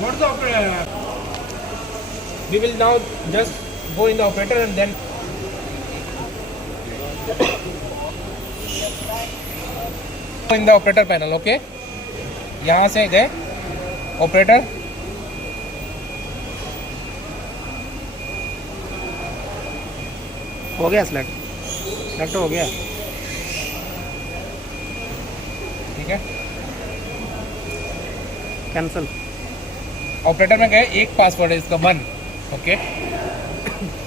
What the we will now just go in the operator and then in the operator panel. Okay, यहाँ से गए operator, हो गया select हो गया। ठीक है, कैंसिल। ऑपरेटर में गए, एक पासवर्ड है इसका 1। Okay,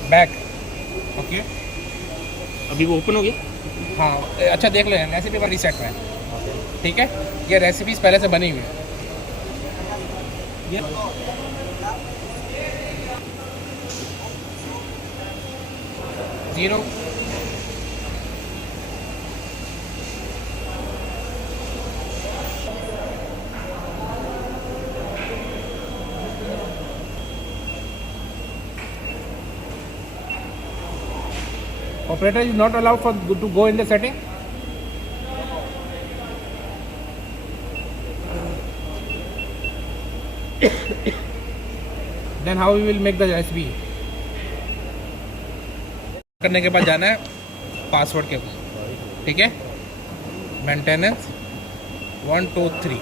back. ओके, अभी वो ओपन हो गया। हाँ अच्छा देख लें, रेसिपी पर रीसेट में। ठीक है, ये रेसिपीज पहले से बनी हुई है। ये 0 Operator is not allowed to go in the setting. Then how we will make the recipe? करने के बाद जाना है पासवर्ड के ऊपर। ठीक है, मेंटेनेंस 1 2 3।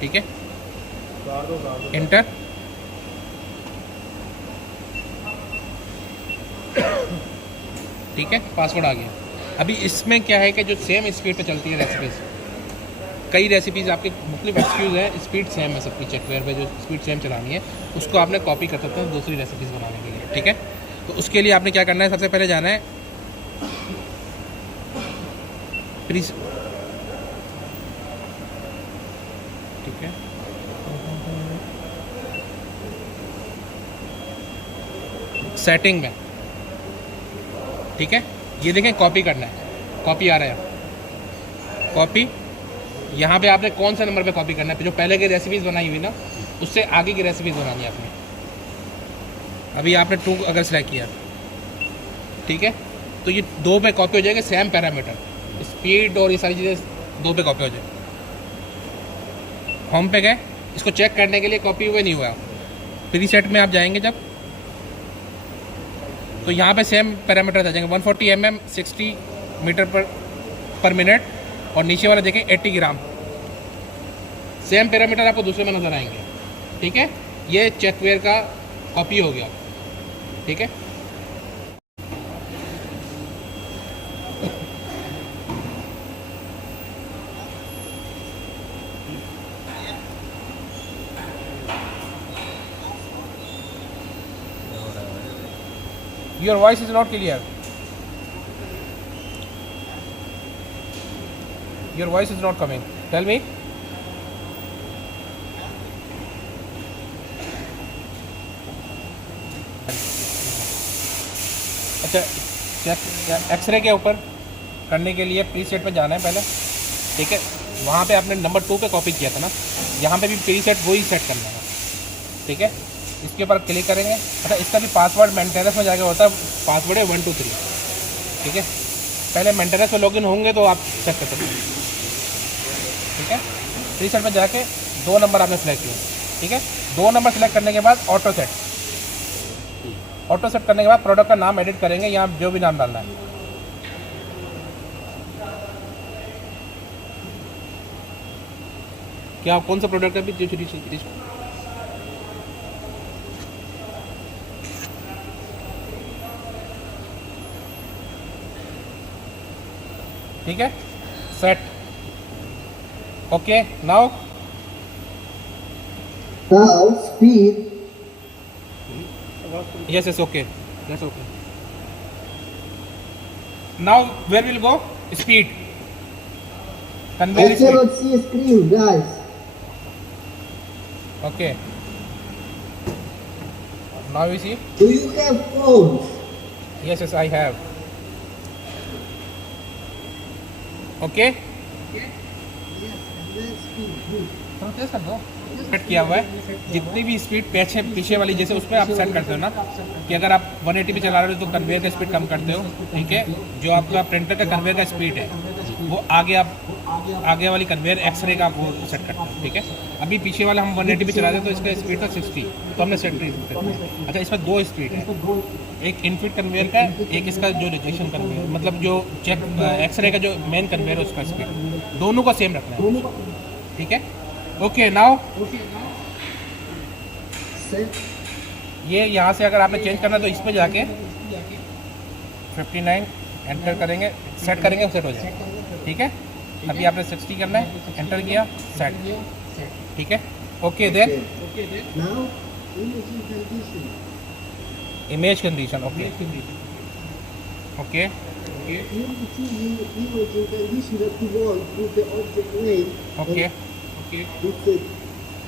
ठीक है, इंटर। ठीक है, पासवर्ड आ गया। अभी इसमें क्या है कि जो सेम स्पीड पे चलती है रेसिपीज़, कई रेसिपीज़ आपके मुख्तलिफ एक्सक्यूज़ है, स्पीड सेम है सबकी, चेकवेयर पे जो स्पीड सेम चलानी है उसको आपने कॉपी कर सकते हैं दूसरी रेसिपीज़ बनाने के लिए। ठीक है, तो उसके लिए आपने क्या करना है, सबसे पहले जाना है ठीक है, सेटिंग में। ठीक है, ये देखें कॉपी करना है, कॉपी आ रहा है, कॉपी। यहाँ पे आपने कौन सा नंबर पे कॉपी करना है, जो पहले की रेसिपीज़ बनाई हुई ना उससे आगे की रेसिपीज़ बनानी है आपने। अभी आपने 2 अगर सेलेक्ट किया, ठीक है, तो ये 2 पे कॉपी हो जाएगा, सेम पैरामीटर, स्पीड और ये सारी चीज़ें 2 पे कॉपी हो जाए। होम पे गए, इसको चेक करने के लिए कॉपी हुए नहीं हुआ, प्रीसेट में आप जाएंगे जब, तो यहाँ पे सेम पैरामीटर आ जाएंगे, 140 mm 60 मीटर पर मिनट, और नीचे वाला देखें 80 ग्राम। सेम पैरामीटर आपको दूसरे में नजर आएंगे। ठीक है, ये चेकवेयर का कॉपी हो गया। ठीक है, your voice is not clear. Your voice is not coming. Tell me. अच्छा, चेक एक्सरे के ऊपर करने के लिए प्रीसेट पे जाना है पहले। ठीक है, वहाँ पे आपने नंबर 2 पे कॉपी किया था ना, यहाँ पे भी प्रीसेट वही सेट करना है। ठीक है, इसके ऊपर क्लिक करेंगे। अच्छा, इसका भी पासवर्ड मेंटेनेंस में जाके होता है, पासवर्ड है 1 2 3। ठीक है, पहले मेंटेनेंस में लॉगिन होंगे तो आप चेक कर सकते हैं। ठीक है, प्रीसेट में जाके 2 नंबर आपने सेलेक्ट किए। ठीक है, 2 नंबर सेलेक्ट करने के बाद ऑटो सेट करने के बाद प्रोडक्ट का नाम एडिट करेंगे, यहाँ जो भी नाम डालना है। क्या कौन सा प्रोडक्ट है अभी जो छोटी। ठीक है, set. Okay, now speed. yes okay, yes okay. Now where will go? Speed. Convey I speed. cannot see a screen, guys. Okay. Now you see? Do you have phones? Yes I have. Okay. Set किया हुआ है, जितनी भी speed पीछे वाली जैसे उसमें आप सेट करते हो ना, कि अगर आप 180 पे चला रहे हो तो कन्वेयर का स्पीड कम करते हो। ठीक है, जो आपका प्रिंटर का कन्वेयर का स्पीड है वो आगे आप आगे वाली कन्वेयर एक्सरे का वो सेट करते हैं, ठीक है। अभी पीछे वाला हम 180 पे चला रहे तो इसका स्पीड था 60, तो हमने सेट कर दिया। अच्छा, इसमें दो स्पीड है, एक इनफिट कन्वेयर का, एक इसका जो रिजेक्शन कन्वेयर, मतलब जो चेक एक्सरे का जो मेन कन्वेयर है उसका स्पीड, दोनों का सेम रखना है, ठीक है। Okay, now Set. ये यहाँ से अगर आपने चेंज करना है तो इसमें जाके 59 एंटर करेंगे, सेट करेंगे, सेट हो जाएगा, ठीक है। अभी आपने 60 करना है, एंटर किया, सेट, ठीक है। Okay, then Now, imaging condition. Image condition, okay okay Imaging condition that you want with the object name. Okay. It's a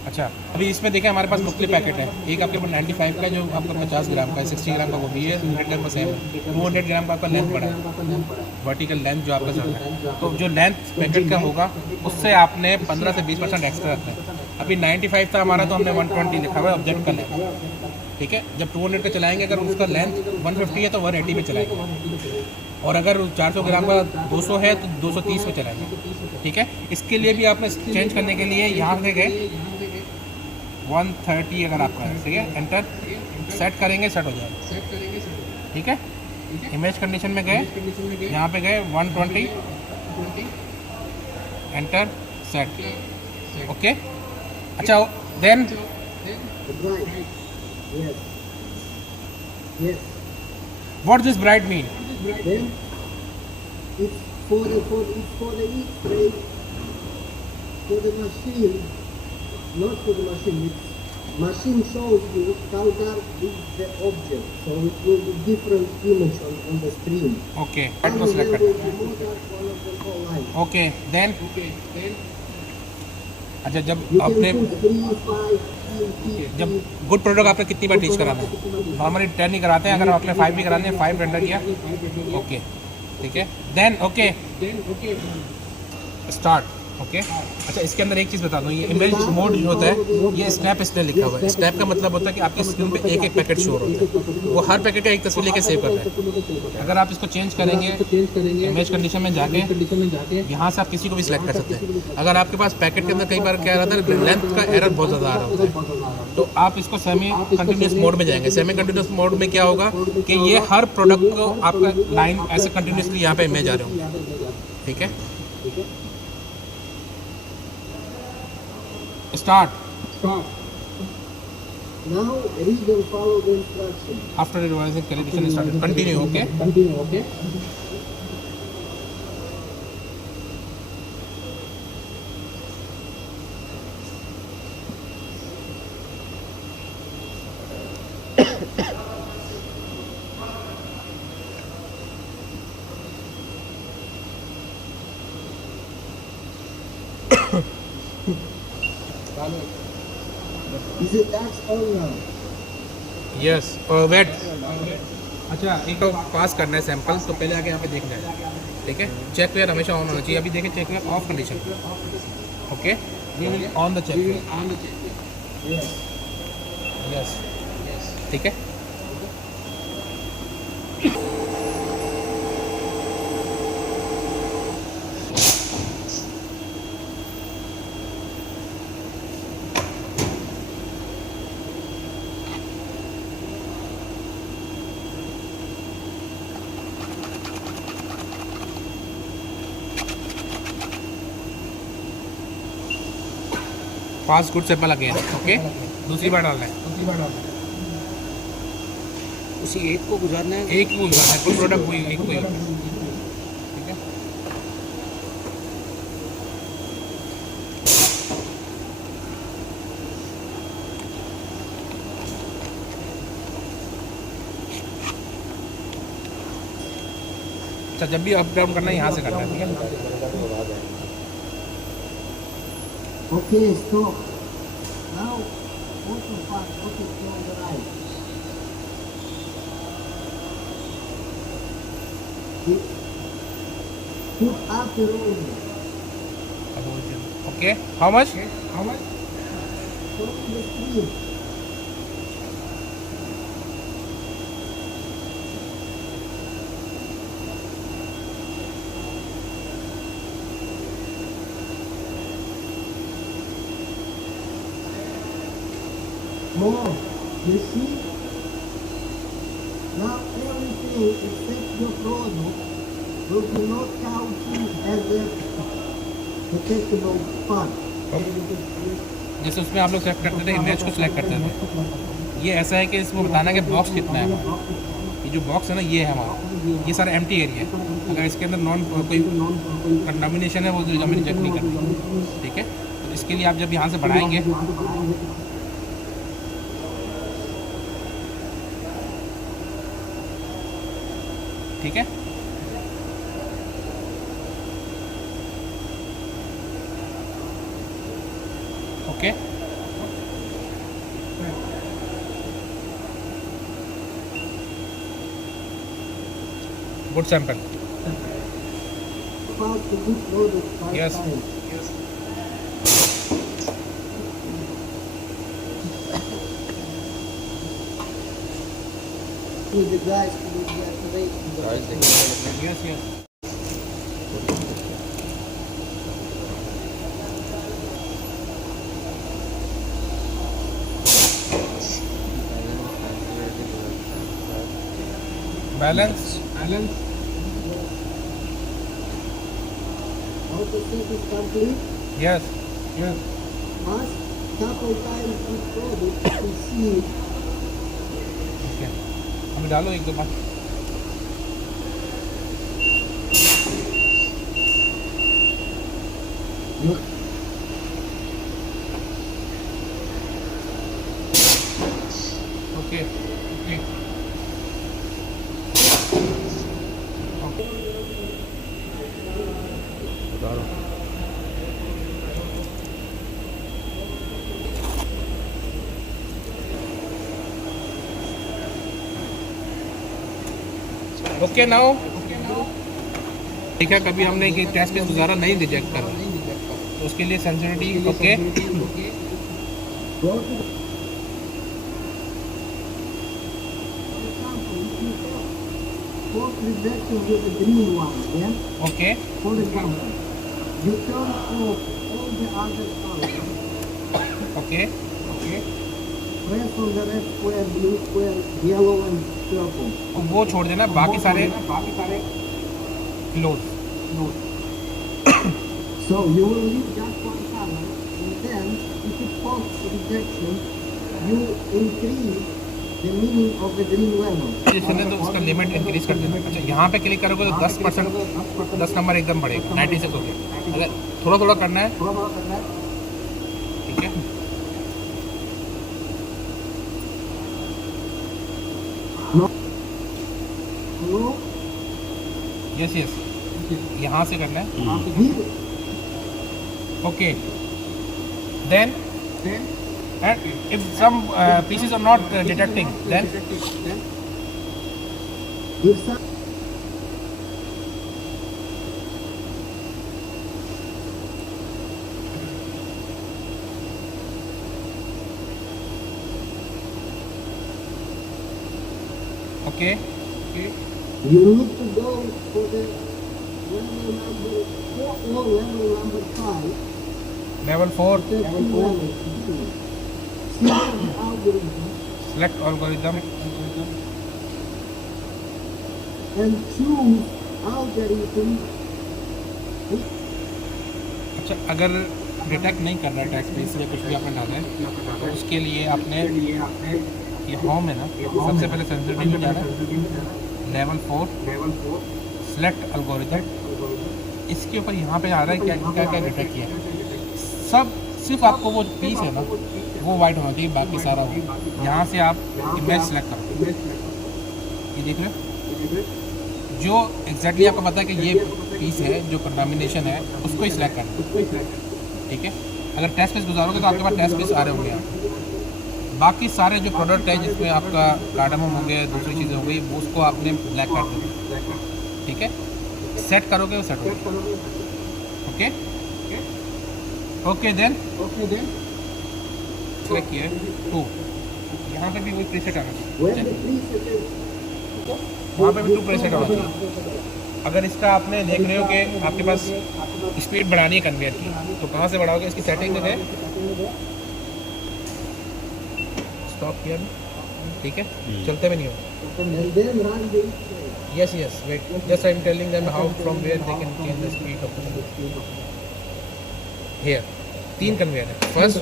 अच्छा, अभी इसमें देखें हमारे पास मुख्तलिफ पैकेट है। एक आपके पास 95 का जो आपका 50 ग्राम का है, 60 ग्राम का वो भी है, 100 ग्राम का सेम है, 200 ग्राम का आपका लेंथ बड़ा है, वर्टिकल लेंथ जो आपका चल रहा है। तो जो लेंथ पैकेट का होगा उससे आपने 15 से 20% एक्स्ट्रा रखना है। अभी 95 था हमारा, तो हमने 120 लिखा हुआ है ऑब्जेक्ट का लेंथ, ठीक है। जब 200 का चलाएंगे, अगर उसका लेंथ 150 है तो 180 में चलाएंगे, और अगर 400 ग्राम का 200 है तो 230 में चलाएंगे, ठीक है। इसके लिए भी आपने चेंज करने के लिए यहाँ से गए 130 अगर आपका है, ठीक है, एंटर, सेट करेंगे, सेट हो जाएगा, ठीक है। इमेज कंडीशन में गए, यहाँ पे गए 120, एंटर, सेट, ओके। अच्छा, then right. Yes. Yes. What this bright mean? Then it's for the X-ray, for the machine, not for the machine. It's machine shows you how dark is the object, so it will be different image on the screen. Okay, One को of select them will करना be more dark, one of them more light. है, okay, then अच्छा, जब You आपने can put 3, 5, 10, जब 50. Good product आपने कितनी बार teach कराना है? नॉर्मली 10 ही कराते हैं, अगर आपने 5 भी कराने हैं, 5 रेंडर किया, ओके, ठीक है। Then okay, start, okay. अच्छा, इसके अंदर एक चीज़ बता दूँ, ये इमेज मोड जो होता है ये स्नैप इसलिए लिखा हुआ है। स्नैप का मतलब होता है कि आपकी स्क्रीन पे एक एक पैकेट शो होता है, वो हर पैकेट का एक तस्वीर लेके सेव करता है। अगर आप इसको चेंज करेंगे इमेज कंडीशन में जाके, यहाँ से आप किसी को भी सिलेक्ट कर सकते हैं। अगर आपके पास पैकेट के अंदर कई बार क्या रहता है, लेंथ का एरर बहुत ज़्यादा आ रहा होता है, तो आप इसको सेमी कंटिन्यूस मोड में जाएंगे। सेमी कंटिन्यूस मोड में क्या होगा कि ये हर प्रोडक्ट को आपका लाइन ऐसे कंटिन्यूसली यहाँ पे इमेज आ रहे होंगे, ठीक है। Start, Now read and follow the instructions. After revising calibration started, continue, okay. Is it that's all now? Yes, wait. अच्छा, एक तो पास करना है सैंपल, तो पहले आके यहाँ पे देखना है, ठीक है। चेक वेयर हमेशा ऑन होना चाहिए। अभी देखें check where of condition, okay. We will on the check where, Yes. Yes, ठीक है। Pass good sample again, okay. दूसरी बार डालना है, उसी एक को गुजारना है। एक को है, कोई प्रोडक्ट कोई एक को ही होता है, ठीक है। अच्छा, जब भी अप डाउन करना है यहाँ से करना है, ठीक है। Okay, stop. Now put the part, put it on the right. Put up the roll. Okay, how much? Put the screen. more. You see? Now everything except your product will be not counted as a detectable part. जैसे उसमें आप लोग select करते थे, image को select करते थे, ये ऐसा है कि इसको बताना कि बॉक्स कितना है हमारा। ये जो बॉक्स है ना, ये है हमारा, ये सारा एम्प्टी एरिया है। अगर इसके अंदर कोई कंटामिनेशन है वो हमें रिजेक्ट नहीं करती, ठीक है। तो इसके लिए आप जब यहाँ से बढ़ाएंगे, ठीक है, okay. Good sample, About the good product by Yes. time. See the guys who will get late. Yes yes. Balance Autoset is complete. Yes Ask couple times this product to see okay. हमें डालो एक दो बार। Okay okay okay. Okay now ठीक है, कभी हमने कि टेस्ट पे गुजारा नहीं रिजेक्ट करा, तो उसके लिए sensitivity okay. go to the force rejection with the green one, yeah? Okay For example, you turn off all the other colors. Okay okay. Press on the red square, blue square, yellow and purple. और वो छोड़ देना, बाकी सारे close. So you will leave just one color, and then if it force rejection, you increase the meaning of the green level. इसने तो उसका limit increase कर देना। अच्छा, यहाँ पे क्लिक करोगे तो 10%, 10 नंबर एकदम बढ़ेगा, 96 हो गया। अगर थोड़ा थोड़ा करना है, ठीक है। Hello? यस यस, यहाँ से करना है, Here, okay. Then and if some pieces are not detecting, then if some okay, you need to go for the level number 4 or level number 5. level 4 There's two levels. Select the algorithm select algorithm, and choose algorithm. अच्छा, अगर detect नहीं कर रहा है tax base या कुछ भी आपने डाला है, तो उसके लिए आपने ये होम है ना, सबसे पहले सेंसिटिविटी में जाना है, लेवल 4 सेलेक्ट एल्गोरिथम। इसके ऊपर यहाँ पे आ रहा है क्या क्या क्या डिटेक्ट किया है, सब सिर्फ आपको वो पीस है ना वो वाइट होना चाहिए, बाकी सारा हो। यहाँ से आप इमेज सेलेक्ट करो, ये देख रहे हो, जो एग्जैक्टली आपको पता है कि ये पीस है जो कंटामिनेशन है, उसको ही सिलेक्ट करना, ठीक है। अगर टेस्ट पेस गुजारोगे तो आपके पास टेस्ट पेस आ रहे होंगे यहाँ। बाकी सारे जो प्रोडक्ट है जिसमें आपका कार्डामम हो गया, दूसरी चीज़ें हो गई, वो उसको आपने ब्लैक कर देना, ठीक है। सेट करोगे वो सेट होगा, ओके ओके। देन सेलेक्ट किया 2, यहाँ पे भी वही प्रीसेट आना When चाहिए, the preset is वहाँ पे भी 2 प्रीसेट होना चाहिए। अगर इसका आपने देख रहे हो कि आपके पास स्पीड बढ़ानी है कन्वेयर की, तो कहाँ से बढ़ाओगे, इसकी सेटिंग में गए, स्टॉप किया भी, ठीक है, चलते भी नहीं हो। And then run the each way. Yes yes wait, just I am telling them how from where they can change the speed of the here. 3 conveyor है, first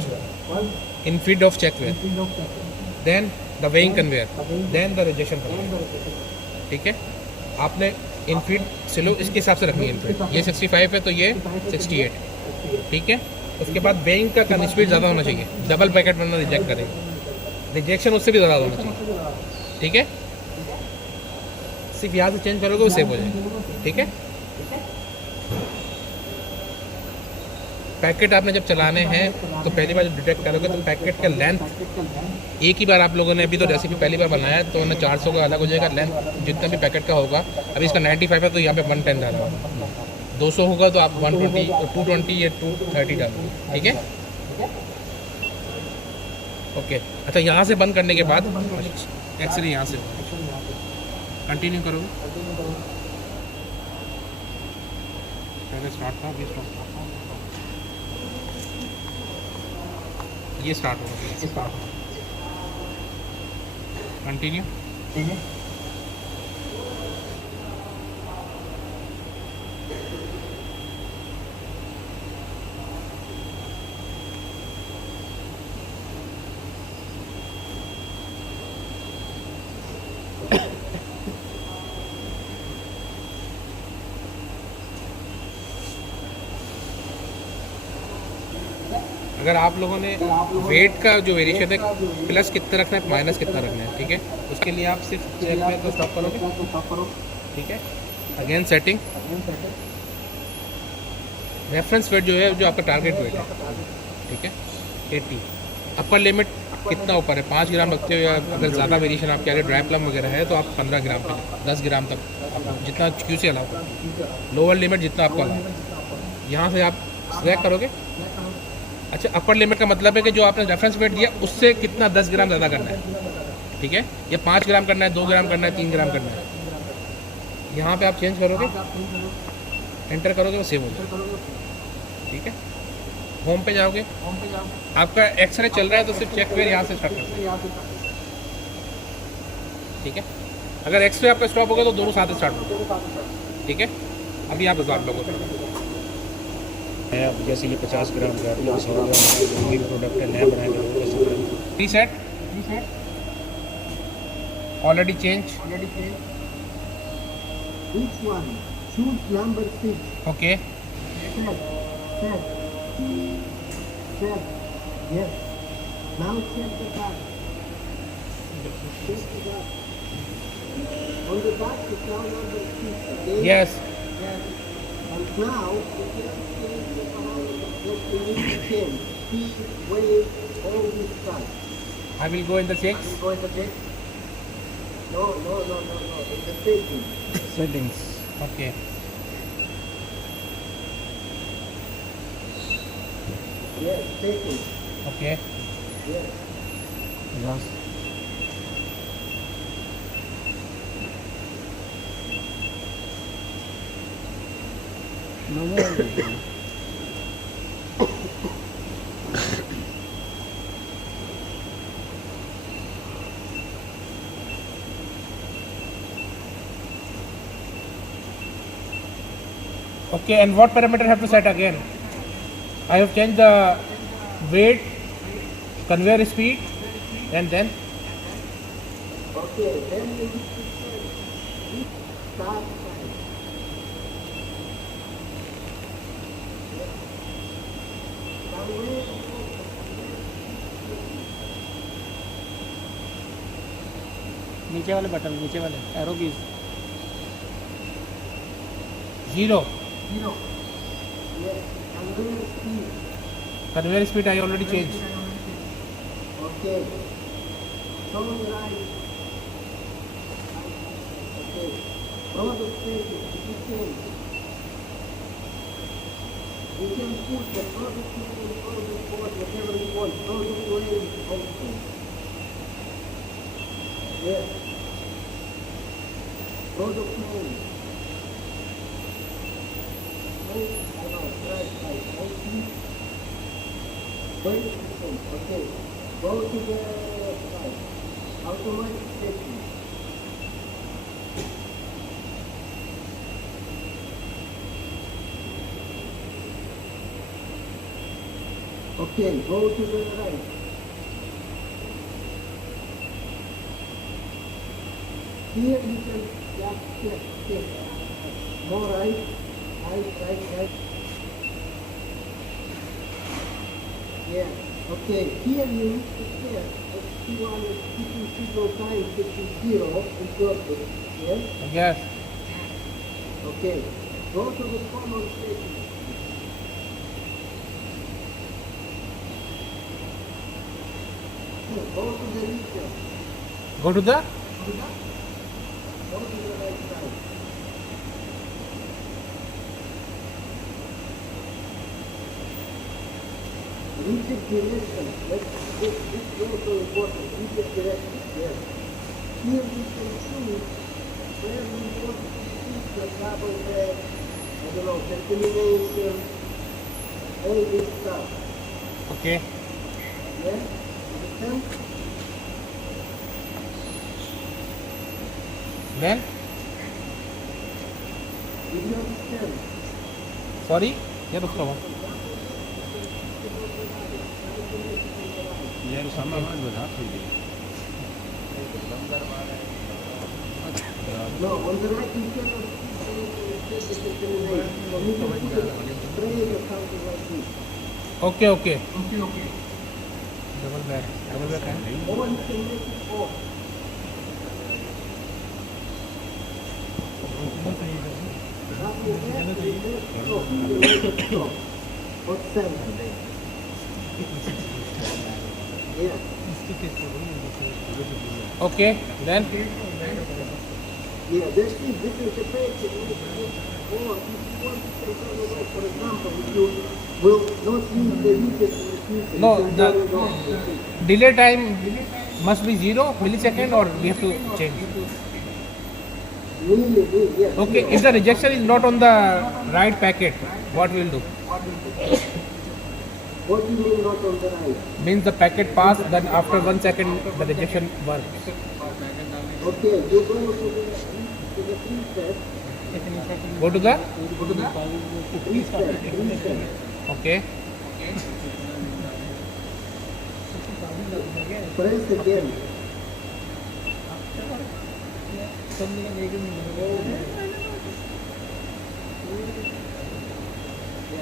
One, in feed of check weigher, speed of second. Then the weighing conveyor, then the rejection And conveyor, the second. ठीक है। आपने इन feed slow इसके हिसाब से रखनी है इन feed, ये 65 है तो ये 68, ठीक है। उसके बाद वेइंग का स्पीड ज़्यादा होना चाहिए, डबल पैकेट वरना रिजेक्ट करेंगे, रिजेक्शन उससे भी ज़्यादा होना चाहिए, ठीक है। सिर्फ यहाँ से चेंज करोगे वो सेव हो जाएगा, ठीक है। पैकेट आपने जब चलाने हैं तो पहली बार जब डिटेक्ट करोगे तो पैकेट का लेंथ एक ही बार आप लोगों ने अभी तो रेसिपी पहली बार बनाया है तो ना 400 का अलग हो जाएगा लेंथ, जितना भी पैकेट का होगा। अभी इसका 95 है तो यहाँ पे 110 डालो, 200 होगा तो आप 120 220 या 230 डालो, ठीक है। ओके, अच्छा यहाँ से बंद करने के बाद एक्सरे यहाँ से कंटिन्यू करोगे, पहले स्टार्ट था, अभी स्टॉप, ये स्टार्ट होगा, कंटिन्यू। अगर आप लोगों ने वेट का जो वेरिएशन है प्लस कितना रखना है माइनस कितना रखना है, ठीक है, उसके लिए आप सिर्फ चेक में तो स्टॉप करोगे, ठीक है। अगेन सेटिंग, रेफरेंस वेट जो है जो आपका टारगेट वेट है, ठीक है, 80। अपर लिमिट कितना ऊपर है, 5 ग्राम रखते हो या अगर ज़्यादा वेरिएशन आपके आगे ड्राई प्लम वगैरह है तो आप 15 ग्राम पे, 10 ग्राम तक जितना क्यू से अलाउ, लोअर लिमिट जितना आपको अलाउ, यहाँ से आप सिलेक्ट करोगे। अच्छा, अपर लिमिट का मतलब है कि जो आपने रेफरेंस वेट दिया उससे कितना 10 ग्राम ज़्यादा करना है, ठीक है, या 5 ग्राम करना है, 2 ग्राम करना है, 3 ग्राम करना है। यहाँ पे आप चेंज करोगे, एंटर करोगे, वो सेव हो जाएगा, ठीक है। होम पे जाओगे, आपका एक्सरे चल रहा है तो सिर्फ चेक वेयर यहाँ से स्टार्ट करते हैं, ठीक है। अगर एक्सरे आपका स्टॉप होगा तो दोनों साथ स्टार्ट होगा, ठीक है। अभी आप बताओ आप लोगों को अब जैसे ये 50 ग्राम का 100 ग्राम का जो भी प्रोडक्ट है नया बनाएंगे वो कैसे करेंगे? Reset, already change, Each one, choose number 6. Okay, Set. Yes. Now check the back. Check the back. On the back, it's now number 6. Okay? Yes, Yes. And now, we need to change speed, weight, all this stuff. I will go in the 6, You go in the check? No. In the setting. Settings okay, Yes, setting. Okay, Yes. okay. And what parameter have to set again? I have changed the weight, conveyor speed, and then Okay, then you need to check which start time. Somewhere नीचे वाले button, नीचे वाले arrow keys, 0. zero. Yes, conveyor speed. Conveyor speed I already changed. Okay. Turn right. Okay. Product setting, it is changed. You can put the product name, product code, whatever you want. Product range also. Yes. Product name. Okay. Go to the side. automatic setting. Okay, go to the right. Here you can just check. More right. Yeah. Okay, here you need to check if T1 is keeping several times 0 in purpose. Yes? Yes. Okay. Go to the common setting. Go to the region. Go to the Go to the right side. Region direction. This is also important. Region direction. Yes. Here we can choose where we want to see the double head, I don't know, termination, all this stuff. okay. Yes? Understand? Then Did you understand? sorry. ये रुक जाओ. यार सामान बता दीजिए No, on the right you cannot set the termination. So you can put a frame or something like this. Okay, okay. Double back है. Or you can make it off. Or center. Yeah. Okay. Then Yeah, this is the page. Or if you want to take over, for example, if you will not use the widget in the future, No, you can the- turn it off. delay time must be 0 millisecond or we have to change. Really, yes. Okay. If the rejection is not on the right packet, what we'll do? What do you mean not on the right? Means the packet passed, then after 1 second the rejection works. Okay, you go to the preset. Go to the Reset. okay. Press again.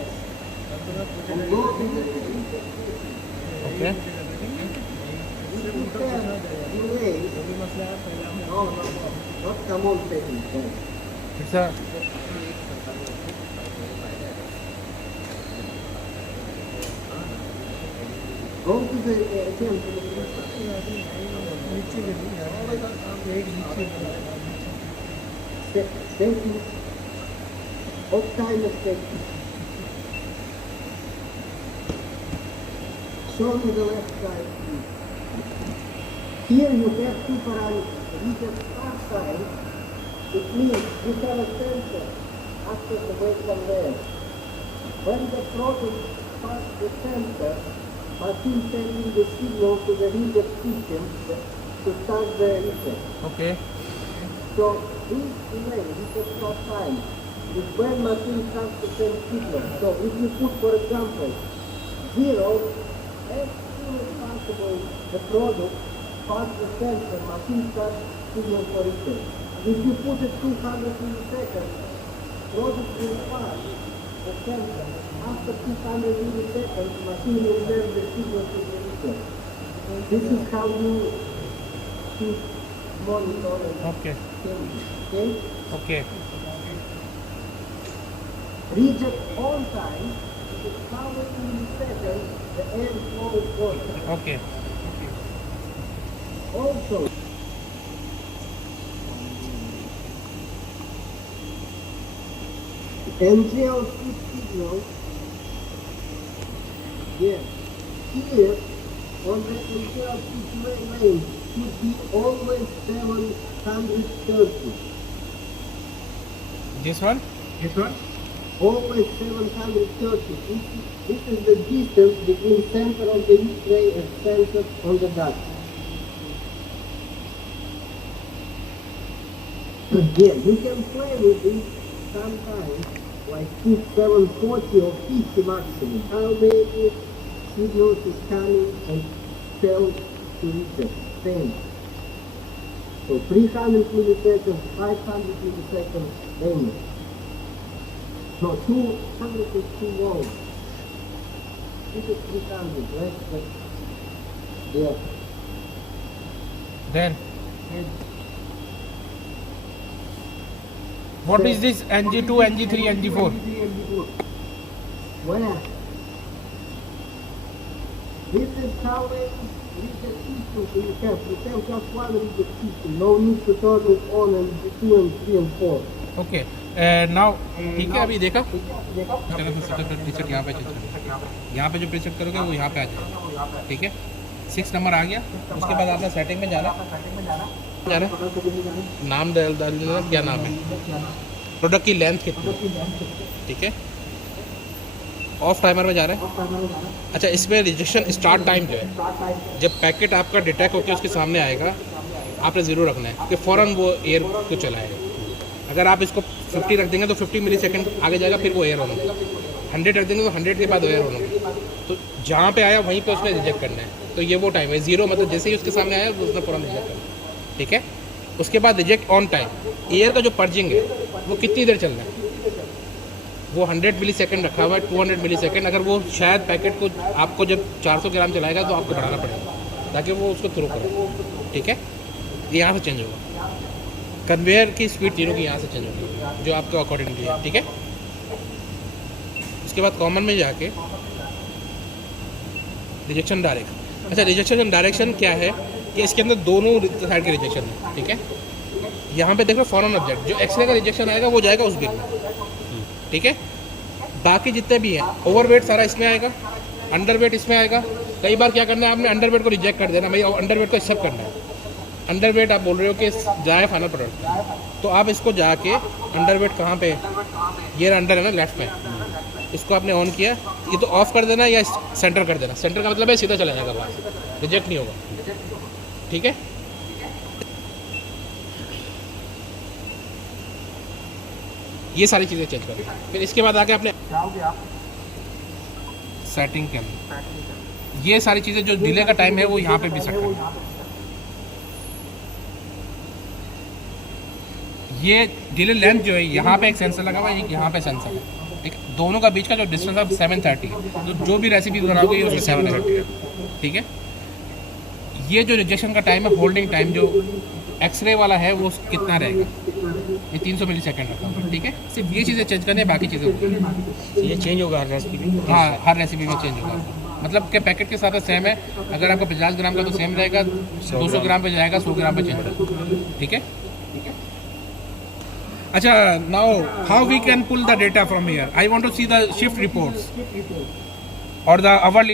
And go to the reset. Okay. If you have delay, no, not come on setting. It's a Go to the again to the setting of timer setting. Show me the left side. Here you have two parameters. Reset start time. It means you have a sensor after the waveform there. When the product passes the sensor, machine sending the signal to the reset system to start the reset. okay. So this delay, reset start time, is when machine starts to send signal. So if you put, for example, 0, as soon as possible, the product passes the sensor, machine starts signal for reset. If you put it 200 milliseconds, product will pass the sensor. After 200 milliseconds, machine will send the signal to the reset. This is how you keep monitor and Okay. change. Okay? Okay. Reject on time, if it's 100 milliseconds, the air flow is gone. Okay. Also, NGL switch signal, yes, here on the NGL switch lane should be always 730. This one? Always 730. This is the distance between center of the display and sensor on the duct. Yeah, you can play with it sometimes, like put 740 or 50 maximum. How many signals is coming and tell to reset? Same. So 300 milliseconds, 500 milliseconds only. So 200 is too low. This is 300, right? But, yeah. Then what is this NG2, NG3, NG4? Where? This is how many reset systems you have. You have just one reset system. No need to turn it on and 2 and 3 and 4. Okay now ठीक है अभी देखा preset यहाँ पे यहाँ पे जो preset करोगे वो यहाँ पे आ जाएगा ठीक है 6 नंबर आ गया उसके बाद आपने सेटिंग में जाना नाम डालना क्या नाम है प्रोडक्ट की लेंथ कितनी ठीक है ऑफ टाइमर में जा रहा है अच्छा इसमें रिजेक्शन स्टार्ट टाइम जो है जब पैकेट आपका डिटेक्ट होकर उसके सामने आएगा आपने ज़रूर रखना है कि फ़ौरन वो एयर को चलाएगा अगर आप इसको 50 रख देंगे तो 50 मिली सेकेंड आगे जाएगा फिर वो एयर ऑन होगा 100 रख देंगे तो 100 के बाद एयर ऑन होगा तो जहाँ पे आया वहीं पे उसने रिजेक्ट करना है तो ये वो टाइम है 0 मतलब जैसे ही उसके सामने आया उसने फ़ौरन रिजेक्ट करना है ठीक है उसके बाद रिजेक्ट ऑन टाइम एयर का जो पर्जिंग है वो कितनी देर चलना है वो 100 मिली सेकेंड रखा हुआ है 200 मिली सेकेंड अगर वो शायद पैकेट को आपको जब 400 ग्राम चलाएगा तो आपको बढ़ाना पड़ेगा ताकि वो उसको थ्रो करे ठीक है ये यहाँ से चेंज होगा कन्वेयर की स्पीड तीनों की यहाँ से चेंज होगी जो आपके अकॉर्डिंगली है ठीक है उसके बाद कॉमन में जाके रिजेक्शन डायरेक्ट अच्छा रिजेक्शन डायरेक्शन क्या है कि इसके अंदर दोनों साइड के रिजेक्शन है ठीक है यहाँ पे देखो फॉरन ऑब्जेक्ट जो एक्सरे का रिजेक्शन आएगा वो जाएगा उस बिल में ठीक है बाकी जितने भी हैं ओवरवेट सारा इसमें आएगा अंडरवेट इसमें आएगा कई बार क्या करना है आपने अंडरवेट को रिजेक्ट कर देना भाई अंडरवेट को एक्सेप्ट करना है अंडरवेट आप बोल रहे हो कि जाए फाइनल प्रोडक्ट तो आप इसको जाके अंडरवेट कहाँ पे ये अंडर है ना लेफ्ट में इसको आपने ऑन किया ये तो ऑफ कर देना या सेंटर कर देना सेंटर का मतलब है सीधा चला जाएगा बाहर रिजेक्ट नहीं होगा ठीक है ये सारी चीज़ें चेंज करें फिर इसके बाद आके आपने सेटिंग के अंदर ये सारी चीज़ें जो डिले का टाइम है वो यहाँ पे भी सेट करना ये डिले लेंथ जो है यहाँ पे एक सेंसर लगा हुआ है यहाँ पे सेंसर है ठीक है दोनों का बीच का जो डिस्टेंस है 730 है जो भी रेसिपी बनाओगे ये उसमें 730 है ठीक है ये जो रिजेक्शन का टाइम है होल्डिंग टाइम जो एक्सरे वाला है वो कितना रहेगा ये 300 मिली सेकेंड रखा हुआ ठीक है सिर्फ ये चीज़ें चेंज करनी है बाकी चीज़ें ये चेंज होगा हर रेसिपी में हाँ हर रेसिपी में चेंज होगा मतलब कि पैकेट के साथ सेम है अगर आपको 50 ग्राम का तो सेम रहेगा 200 ग्राम पे जाएगा 100 ग्राम पे चेंज होगा ठीक है अच्छा now how we can pull the data from here I want to see the shift reports और द आवरली